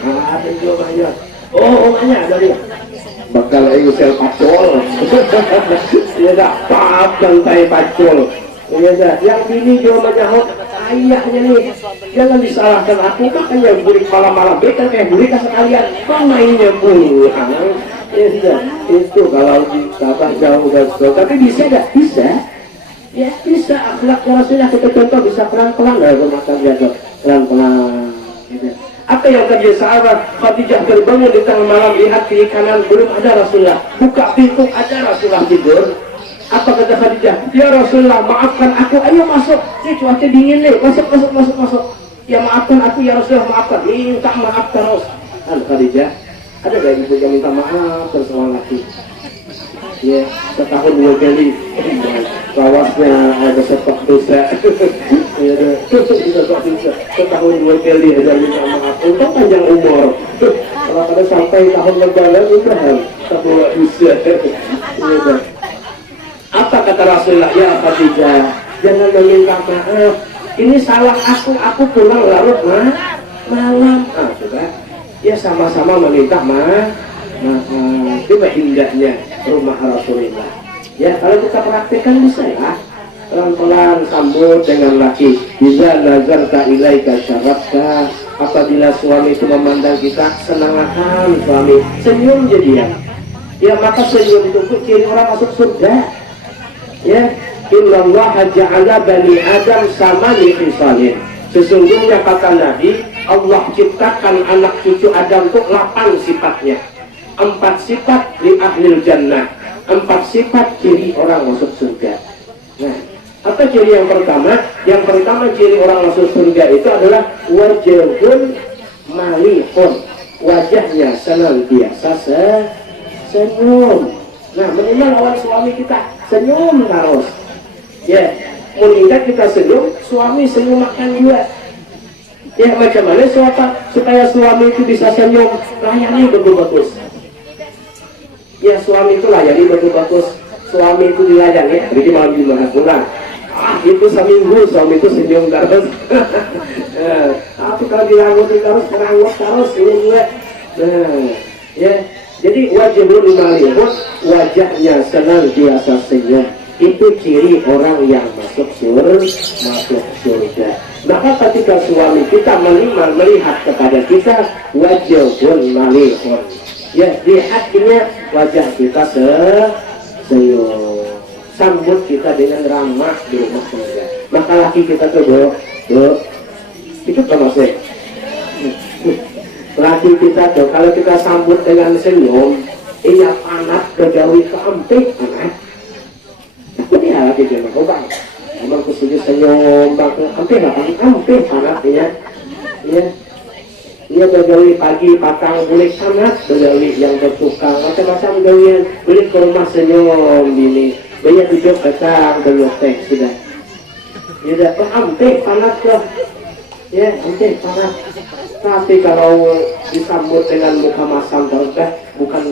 Ada rumahnya. Oh rumahnya dari. Bakal ayo sel pacol. Ya dah pap bantai pacol. Ya dah yang ini juga menyahut ayahnya nih. Jangan disalahkan aku, makanya burik malam-malam beta kayak burik sekalian. Mainnya pulang. Ya sudah, itu kalau tambah jauh dan jauh. Tapi bisa dah, bisa. Ya bisa akhlaknya Rasulullah kita contoh bisa pelan-pelan lah rumah tangga tuh. Pelan-pelan. Gitu. Apa yang terjadi sahabat Khadijah terbangun di tengah malam, lihat kiri kanan belum ada Rasulullah, buka pintu ada Rasulullah tidur. Apa kata Khadijah? Ya Rasulullah maafkan aku, ayo masuk, ini cuaca dingin nih, masuk. Ya maafkan aku ya Rasulullah, maafkan, minta maaf terus. Khadijah, ada gak ibu yang minta maaf terus sama laki? Ya, setahun 2 kali rawasnya ada setok dosa. Ya, setahun 2 kali ada minta maaf. Untuk panjang umur. Kalau pada sampai tahun lebaran udah sebuah dosa. Ya, apa kata Rasulullah? Ya Khadijah, jangan meminta maaf. Ini salah aku pulang larut malam. Sudah. Ya sama-sama meminta maaf. Coba indahnya rumah Rasulullah. Ya kalau kita praktekkan bisa ya. pelan-pelan sambut dengan laki. Iza nazarta ilaika syarafta, apabila suami itu memandang kita, senangkan suami, senyum jadinya. Ya, maka senyum itu ciri orang masuk surga. Ya, innallaha ja'ala bani adam samani khisalin. Sesungguhnya kata Nabi, Allah ciptakan anak cucu Adam itu 8 sifatnya. 4 sifat di ahlil jannah, 4 sifat ciri orang masuk surga. Nah, apa ciri yang pertama? Yang pertama ciri orang masuk surga itu adalah wajhun malihun, wajahnya senantiasa senyum. Nah, minimal lawan suami kita senyum terus. Ya, mengingat kita senyum, suami senyum makan juga. Ya, macam mana supaya suami itu bisa senyum? Layani bagus-bagus. Ya, suami itu layani bagus-bagus. Suami itu dilayani, jadi malam Jumat pulang. Itu seminggu suami itu senyum terus. Tapi kalau dilangutin terus, senyum juga. Nah, ya, jadi wajibul malihun, wajahnya senantiasa senyum. Itu ciri orang yang masuk surga. Maka ketika suami kita melihat kepada kita, wajibul malihun, ya, lihatnya wajah kita senyum, sambut kita dengan ramah di rumah tangga. Maka laki kita tuh itu termasuk laki kita tuh, kalau kita sambut dengan senyum, iya panas kejawi keampik panas. Aku nih laki dia mau bang, emang kesuju senyum bang, ampik panas ya. Ia bergawi pagi, patang, bulik sangat bergawi yang bertukang, macam-macam gawian, bulik ke rumah senyum ini, banyak tujuh petang, belum teks sudah. Ya dah, ampik panas lah, ya ampik panas. Tapi kalau disambut dengan muka masam terus bukan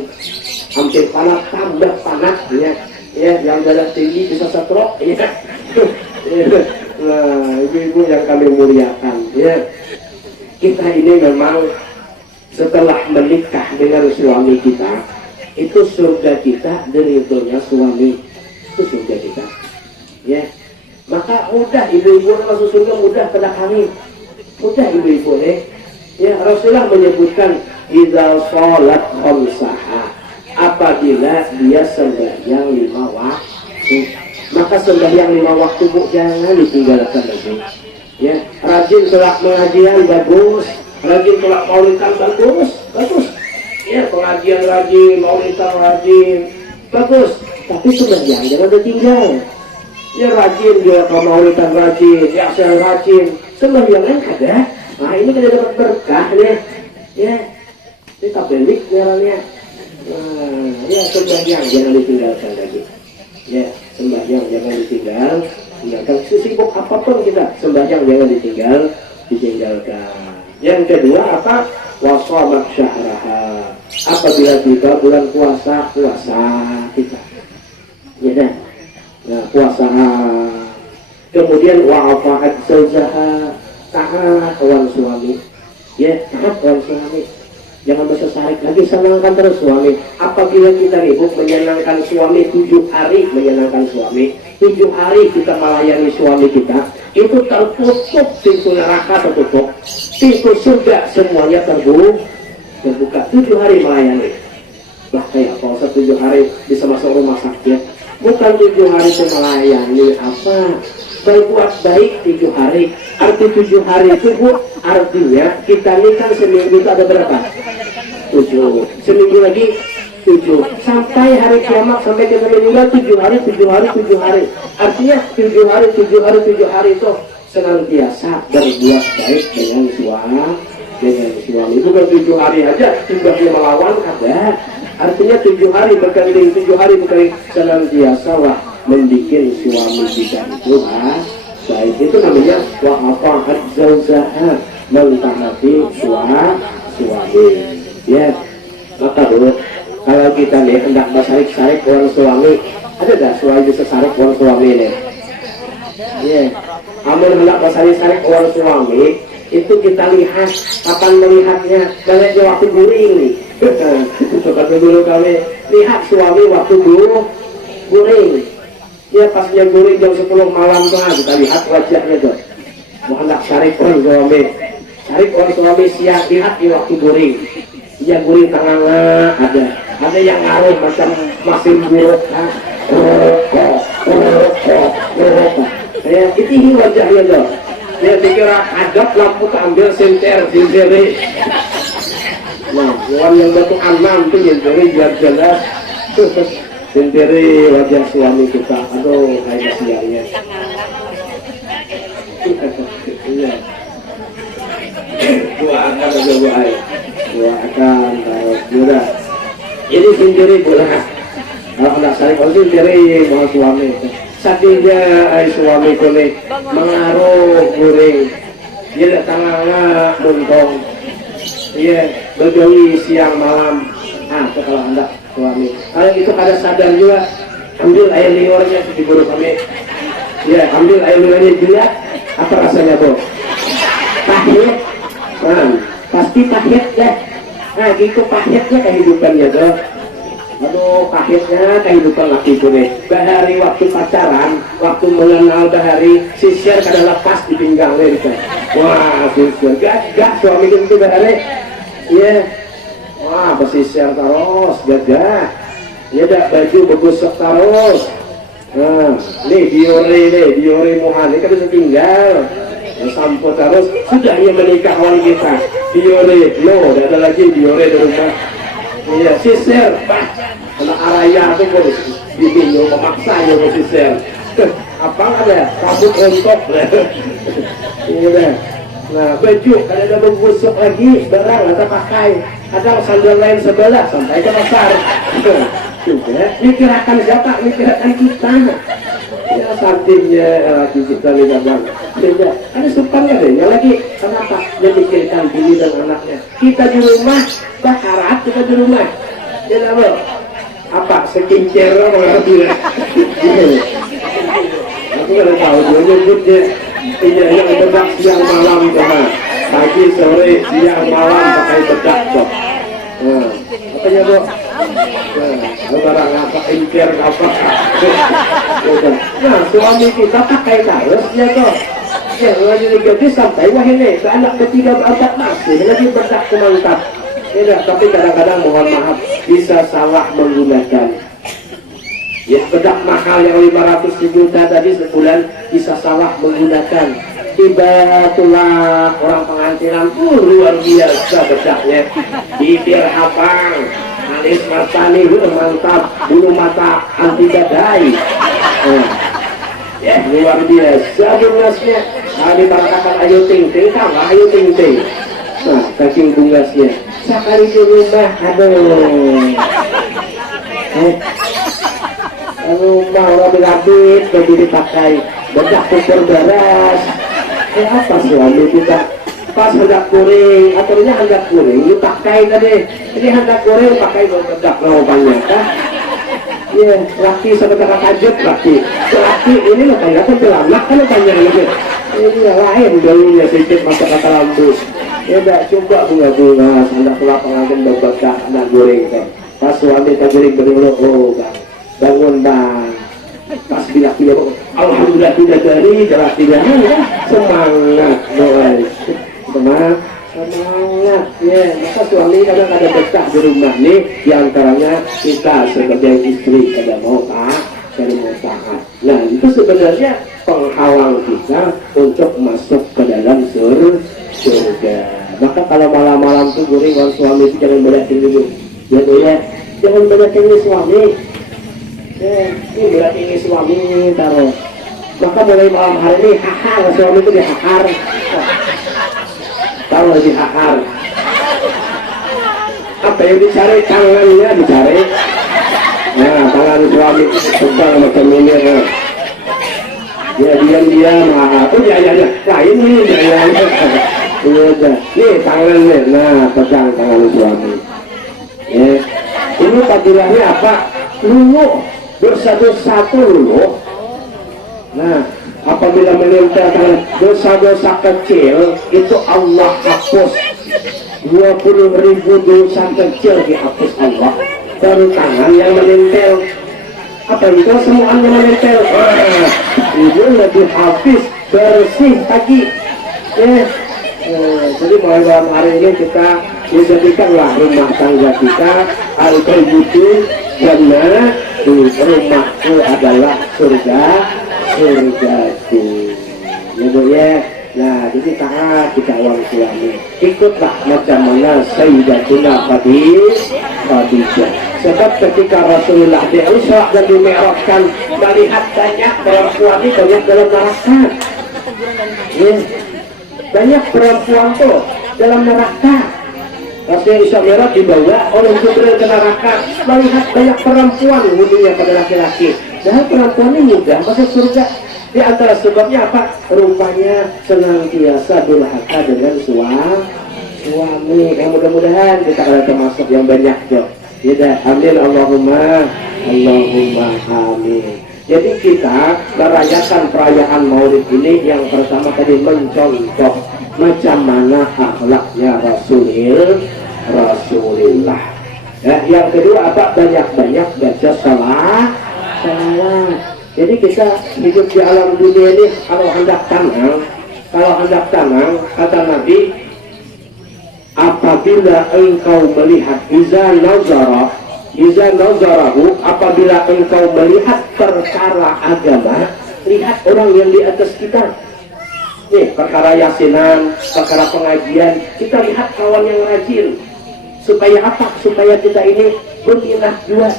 ampik panas, tambah panas ya. Ya, yang darah tinggi bisa stroke ya. Nah, ibu-ibu yang kami muliakan ya. Kita ini memang setelah menikah dengan suami kita, itu surga kita dari itunya suami, itu surga kita ya. Maka mudah ibu-ibu masuk surga, mudah pada kami, mudah ibu-ibu ya. Rasulullah menyebutkan idza shalat khamsaha, apabila dia sembahyang 5 waktu, maka sembahyang 5 waktu bu jangan ditinggalkan lagi ya. Rajin tolak pengajian bagus, rajin tolak maulidan bagus ya. Pengajian rajin, maulidan rajin bagus, tapi sembahyang jangan ditinggal ya. Rajin juga kalau maulidan rajin, ya saya rajin, sembahyangnya ada. Nah ini kita dapat berkah nih ya. Ini tabelik jalannya. Nah, ya sembahyang jangan ditinggalkan lagi ya. Sembahyang jangan ditinggalkan. Sesibuk apapun kita, sembahyang jangan ditinggalkan. Yang kedua apa? Wasamat syahraha, apabila tiba bulan puasa kita ya dah. Nah, puasa. Kemudian wa'afa'at zawjaha, taat kawan suami ya, taat kawan suami. Jangan bersesarik lagi, senangkan terus suami. Apabila kita ribut menyenangkan suami 7 hari, menyenangkan suami 7 hari kita melayani suami kita, itu tertutup pintu neraka, tertutup pintu surga semuanya terbuka 7 hari melayani. Lah kayak kalau 7 hari bisa masuk rumah sakit, bukan 7 hari itu melayani apa? Berbuat baik 7 hari. Arti 7 hari itu bu, artinya kita ini kan seminggu itu ada berapa? 7. Seminggu lagi 7. Sampai hari kiamat, sampai kita meninggal 7 hari. Artinya 7 hari itu senantiasa berbuat baik dengan suami. Bukan 7 hari aja sudah dia melawan ada. Artinya 7 hari berkeliling, 7 hari berkeliling, senantiasa wah membikin suami kita itu baik. Itu namanya wa'afa'at zawjaha, mentaati suami ya. Maka dulu kalau kita nih hendak bersarik-sarik orang suami, ada gak suami bisa sarik orang suami nih ya. Amal hendak bersarik-sarik orang suami itu kita lihat kapan melihatnya. Banyak di waktu guring nih. Seperti dulu kami lihat suami waktu guring Ya pas dia guring jam 10 malam tuh, kita lihat wajahnya tuh. Hendak cari orang suami, cari orang suami siang lihat di waktu guring. Dia guring tangannya ada yang ngaruh macam mesin buruk, ya itu wajahnya tuh. Dia dikira adab lampu ambil senter. Nah, orang yang batu anam tuh senteri jelas. Senteri wajah suami kita, aduh kayak siangnya. Iya. Doakan aja doakan kalau sudah. Ini sendiri boleh. Kalau nggak saya kalau sendiri mau suami. Satinya suami kulit mengaruh guring. Dia tangannya muntong. Iya, bergawi siang malam. Kalau hendak suami. Kalau itu kada sadar juga, ambil air liurnya di buru kami. Ya, ambil air liurnya juga. Apa rasanya tuh? Pahit. Pasti pahit ya. Nah, gitu pahitnya kehidupannya tuh. Aduh, pahitnya kehidupan laki itu nih. Bahari waktu pacaran, waktu mengenal Bahari, sisir kada lepas di pinggangnya gitu. Wah, sisir. Gagah suami itu Bahari. Iya. Wah, pesisir terus, gagah. Ya dah baju begusuk terus. Nah, nih diore Muhan, ini kan bisa tinggal. Sampo terus, sudah ia menikah awal kita. Diore, no, tidak ada lagi diore di rumah. Iya, sisir, bah, anak araya itu bos, dibingung memaksa ya bos sisir. Apa ada? Rambut rontok. Iya. Nah, baju kalau ada membusuk lagi, barang atau pakai, kadang sandal lain sebelah sampai ke pasar. Juga, mikirkan siapa? Mikirkan kita. Ya, sampingnya lagi kita lihat bang. Sehingga ada sukannya deh. Lagi kenapa? Dia mikirkan bini dan anaknya. Kita di rumah, bakarat kita di rumah. Ya apa? Apa? Skincare orang bilang. Aku nggak tahu dia nyebutnya. Iya, yang bedak siang malam sama pagi sore siang malam pakai bedak kok. Nah, katanya bu, barang apa ingkir apa? Nah, suami kita pakai terus ya kok. Ya, lagi jadi sampai wah ini, anak ketiga berangkat masih lagi bedak mantap. Ya, tapi kadang-kadang mohon maaf bisa salah menggunakan. Ya, bedak mahal yang 500 juta tadi sebulan bisa salah menggunakan. Tiba-tiba orang pengantinan luar biasa bedaknya. Bibir hafang, alis mata nih mantap, bulu mata anti badai. Ya, luar biasa bungasnya. Nah, dibarakakan ayo ting-ting, kalah ayo ting-ting. Nah, cacing bungasnya. Sekali di rumah, aduh. Rumah orang berabit, jadi dipakai bedak ukur beras. Apa suami kita pas hendak kuring, aturnya hendak kuring dipakai tadi. Ini hendak kuring pakai bedak lawannya kan? Iya, laki sebentar kajet laki ini lo kayak apa belanak kan tanya lagi. Ini lain gaulnya sedikit masuk kata lambus. Ya udah coba bunga-bunga hendak pulang pengantin bedak hendak goreng kan. Pas suami tak goreng berdua, oh kan. Bangun bang, pas bila-bila alhamdulillah tidak dari jelas tidak semangat boy, semangat ya. Maka suami kadang ada betah di rumah nih, diantaranya kita sebagai istri kada mau taat. Nah itu sebenarnya penghalang kita untuk masuk ke dalam surga. Maka kalau malam-malam tuh guring orang suami itu jangan banyakin dulu, ya jangan banyakin suami. Ini berat ini suami taruh. Maka mulai malam hari ini hakar suami itu dihakar. Taruh dihakar. Apa yang dicari tangannya dicari. Nah tangan suami tebal macam ini. Ya diam-diam. Oh ya. Nah ini ya. Nih tangannya. Nah pegang tangan suami. Ya. Ini fadilahnya apa? Luluh. Dosa-dosa dulu. Nah, apabila menempelkan dosa-dosa kecil itu Allah hapus. 20.000 dosa kecil dihapus Allah. Baru tangan yang menempel. Apa itu semuanya menempel. Ini lebih habis bersih lagi. Jadi mulai malam hari ini kita menjadikanlah rumah tangga kita al-bayyitun jannah, rumahku adalah surga, surgaku. Ya Bu ya. Nah, jadi taat kita orang suami. Ikutlah macam mana Sayyidatuna Khadijah. Sebab ketika Rasulullah di-Isra dan di-Mi'rajkan melihat banyak perempuan banyak dalam neraka. Ya. Banyak perempuan tuh dalam neraka. Rasulullah Isra Mi'raj dibawa oleh Jibril ke neraka, melihat banyak perempuan wujudnya pada laki-laki. Dan perempuan ini mudah masuk surga. Di antara sebabnya apa? Rupanya senantiasa durhaka dengan suami. Mudah-mudahan kita akan termasuk yang banyak tuh. Ya, amin Allahumma amin. Jadi kita merayakan perayaan Maulid ini yang pertama tadi mencontoh macam mana akhlaknya Rasulullah. Ya, yang kedua apa? Banyak-banyak baca salawat. Jadi kita hidup di alam dunia ini kalau hendak tenang, kata Nabi, apabila engkau melihat iza nazarahu, apabila engkau melihat perkara agama, lihat orang yang di atas kita. Nih, perkara yasinan, perkara pengajian, kita lihat kawan yang rajin. Supaya apa? Supaya kita ini berminat juga.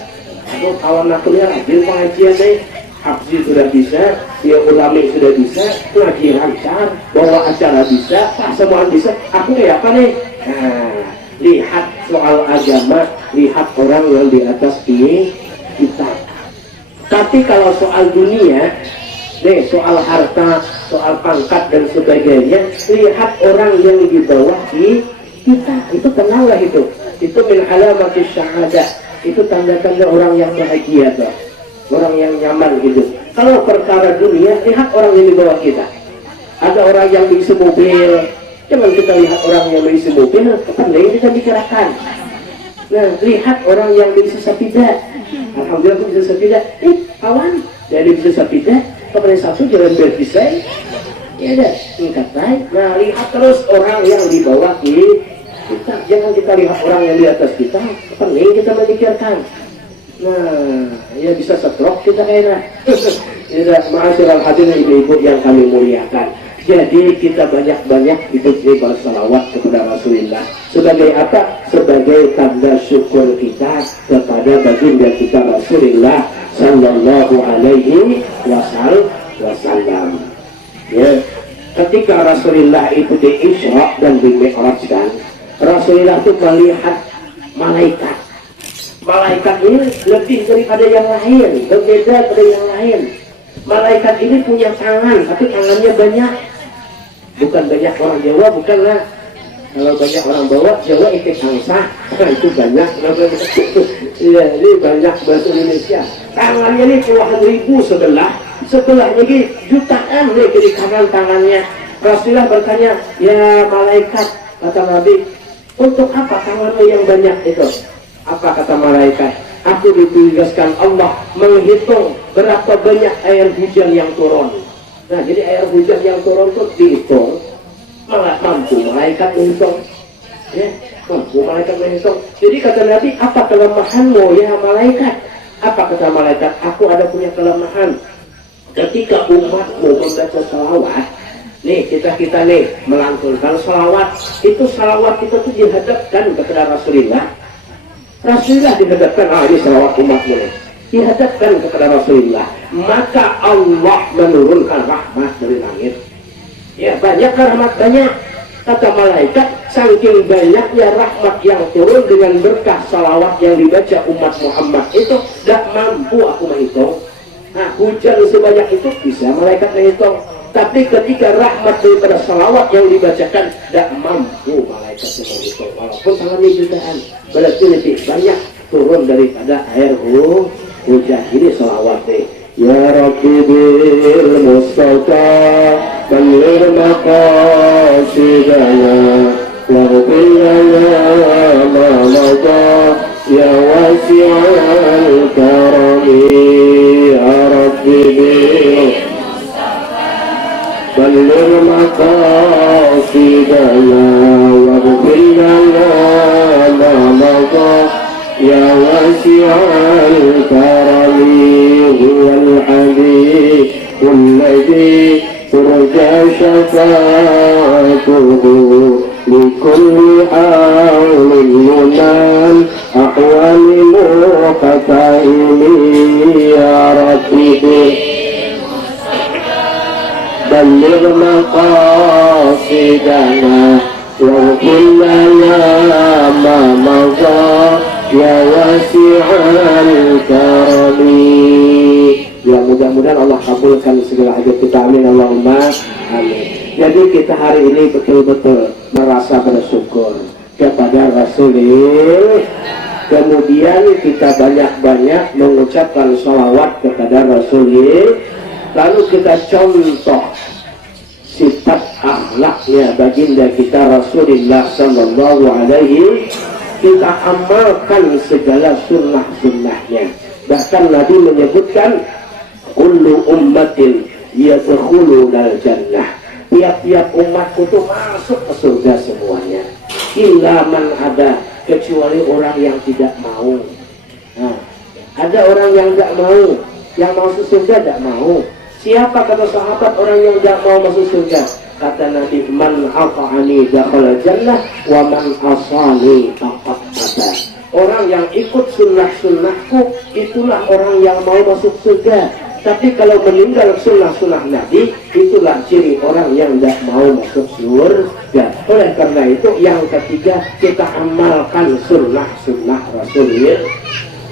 Kalau kawan aku yang rajin pengajian deh, Habzi sudah bisa, dia ulami sudah bisa, ngaji lancar, bawa acara bisa, semua bisa. Aku kayak apa nih? Nah, lihat soal agama, lihat orang yang di atas ini kita. Tapi kalau soal dunia, soal harta, soal pangkat dan sebagainya, lihat orang yang di bawah kita. Itu kenallah itu. Itu min alamatis syahadah. Itu tanda-tanda orang yang bahagia tuh. Orang yang nyaman hidup. Kalau perkara dunia, lihat orang yang di bawah kita. Ada orang yang mengisi mobil, jangan kita lihat orang yang mengisi mobil, kepenting kita bicarakan. Nah, lihat orang yang mengisi sepeda. Alhamdulillah aku bisa sepeda. Kawan, jadi bisa sepeda. Kepada satu jalan berpisah. Ya ada, tingkat naik. Nah, lihat terus orang yang di bawah kita. Jangan kita lihat orang yang di atas kita, kepenting kita memikirkan. Nah, ya bisa stroke kita kayaknya. Ya, ma'asyiral hadirin ibu-ibu yang kami muliakan. Jadi kita banyak-banyak itu bersalawat kepada Rasulullah. Sebagai apa? Sebagai tanda syukur kita kepada baginda kita Rasulullah Sallallahu Alaihi Wasallam. Ya, ketika Rasulullah itu di-Isra dan di-Mi'rajkan, Rasulullah itu melihat malaikat. Malaikat ini lebih daripada yang lain, berbeda dari yang lain. Malaikat ini punya tangan, tapi tangannya banyak. Bukan banyak orang Jawa, bukanlah. Kalau banyak orang Jawa itu angsa, itu banyak. Iya, ini banyak bahasa Indonesia. Tangannya ini puluhan ribu sebelahnya ini jutaan nih kiri kanan tangannya. Rasulullah bertanya, ya malaikat, kata Nabi, untuk apa tanganmu yang banyak itu? Apa kata malaikat? Aku ditugaskan Allah menghitung berapa banyak air hujan yang turun. Nah, jadi air hujan yang turun itu dihitung. Malah mampu malaikat menghitung. Ya, mampu malaikat menghitung. Jadi kata Nabi, apa kelemahanmu ya malaikat? Apa kata malaikat? Aku ada punya kelemahan. Ketika umatmu membaca salawat, nih kita nih melantunkan salawat. Itu salawat kita tuh dihadapkan kepada Rasulullah. Rasulullah dihadapkan, ini salawat umatmu nih, dihadapkan kepada Rasulullah, maka Allah menurunkan rahmat dari langit. Ya, banyak rahmat, banyak. Kata malaikat, saking banyaknya rahmat yang turun dengan berkah salawat yang dibaca umat Muhammad itu, tidak mampu aku menghitung. Nah, hujan sebanyak itu bisa malaikat menghitung. Tapi ketika rahmat daripada salawat yang dibacakan, tidak mampu malaikat menghitung. Walaupun tangannya jutaan, berarti lebih banyak turun daripada air hujan. Ini salawat deh. Ya Rabbi bil Mustafa Ballir maqasidana Waghfir lana ma madha Ya wasi'al الكرم يا رب بلغ مقاصدنا واغفر لنا ما مضى يا واسع الكرم هو الحبيب الذي ترجى شفاعته لكل حول ينال أحوال مقتئم يا ربي بلغ مقاصدنا واغفر لنا ما مضى ya wasi'al karami. Ya mudah-mudahan Allah kabulkan segala hajat kita, amin Allahumma amin. Jadi kita hari ini betul-betul merasa bersyukur kepada Rasulullah. Kemudian kita banyak-banyak mengucapkan sholawat kepada Rasulullah. Lalu kita contoh sifat akhlaknya baginda kita Rasulullah sallallahu alaihi, kita amalkan segala sunnah-sunnahnya. Bahkan Nabi menyebutkan kullu ummatin yadkhulunal jannah, tiap-tiap umatku itu masuk ke surga semuanya, illa man ada, kecuali orang yang tidak mau. Nah, ada orang yang tidak mau, yang masuk surga tidak mau. Siapa kata sahabat orang yang tidak mau masuk surga? Kata Nabi, man ata'ani dakhala jannah wa man asani faqad aba. Orang yang ikut sunnah-sunnahku itulah orang yang mau masuk surga. Tapi kalau meninggal sunnah-sunnah Nabi, itulah ciri orang yang tidak mau masuk surga. Oleh karena itu yang ketiga, kita amalkan sunnah-sunnah Rasulullah.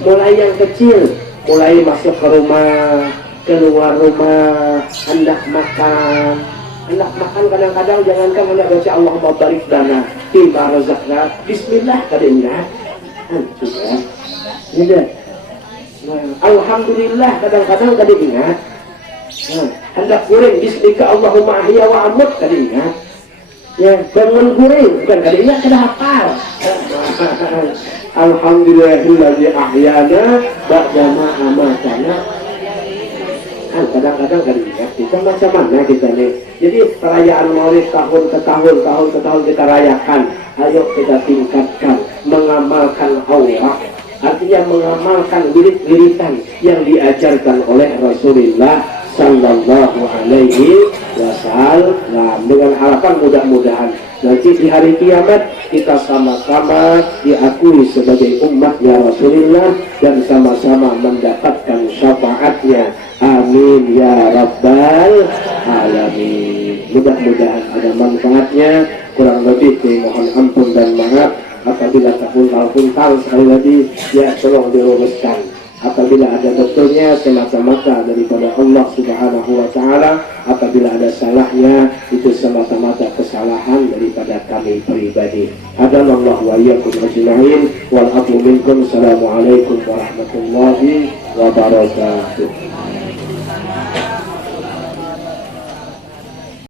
Mulai yang kecil, mulai masuk ke rumah, keluar rumah, hendak makan. Hendak makan kadang-kadang jangankan hendak baca Allahumma barik lana fima razaqna, bismillah kadang-kadang sudah. Tidak. Alhamdulillah kadang-kadang kada ingat. Hendak goreng bismika Allahumma ahya wa amut kada ingat. Ya, bangun goreng bukan kada ingat, kada hafal. Alhamdulillahilladzi ahyana ba'da ma amatana. Kadang-kadang kada ingat. Kita macam mana kita nih? Jadi perayaan Maulid tahun ke tahun kita rayakan. Ayo kita tingkatkan mengamalkan Allah. Artinya mengamalkan wirid-wiridan yang diajarkan oleh Rasulullah sallallahu alaihi wasallam, dengan harapan mudah-mudahan nanti di hari kiamat kita sama-sama diakui sebagai umatnya Rasulullah dan sama-sama mendapatkan syafaatnya. Amin ya rabbal alamin. Mudah-mudahan ada manfaatnya. Kurang lebih mohon ampun dan maaf apabila terpuntal sekali lagi, ya tolong diluruskan. Apabila ada betulnya semata-mata daripada Allah subhanahu wa ta'ala, apabila ada salahnya itu semata-mata kesalahan daripada kami pribadi. Hadanallahu wa iyyakum ajma'in wal afu minkum. Assalamualaikum warahmatullahi wabarakatuh.